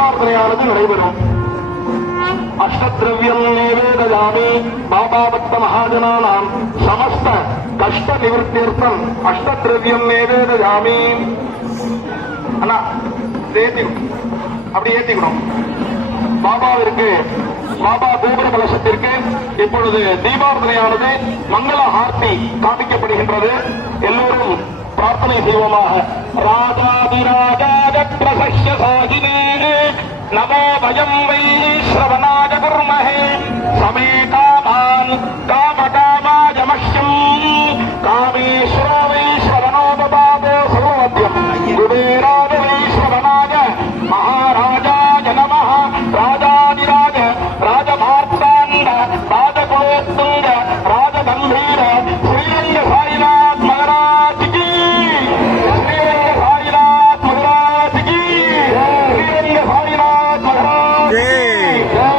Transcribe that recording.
தீபார்த்தனையானது நடைபெறும். அஷ்டத்ரவியம் நிவேதயாமி பாபா பக்த மகாஜனானாம் சமஸ்த கஷ்ட நிவர்த்தியர்த்தம் அஷ்டத்ரவியம் நிவேதயாமி. அண்ணா அப்படி ஏத்திக்கணும். பாபாவிற்கு பாபா கோபுர கலசத்திற்கு இப்பொழுது தீபார்த்தனையானது மங்கள ஆர்த்தி காண்பிக்கப்படுகின்றது. எல்லோரும் பிரார்த்தனை செய்வோமாக. ராஜாதிராஜாஜ பிரசஸ்ய சாகினே நமோ பயம் வை ஸ்ரவணாய குர்மஹே சமே காமான் காமகாமாய மஹ்யம் காமேஷ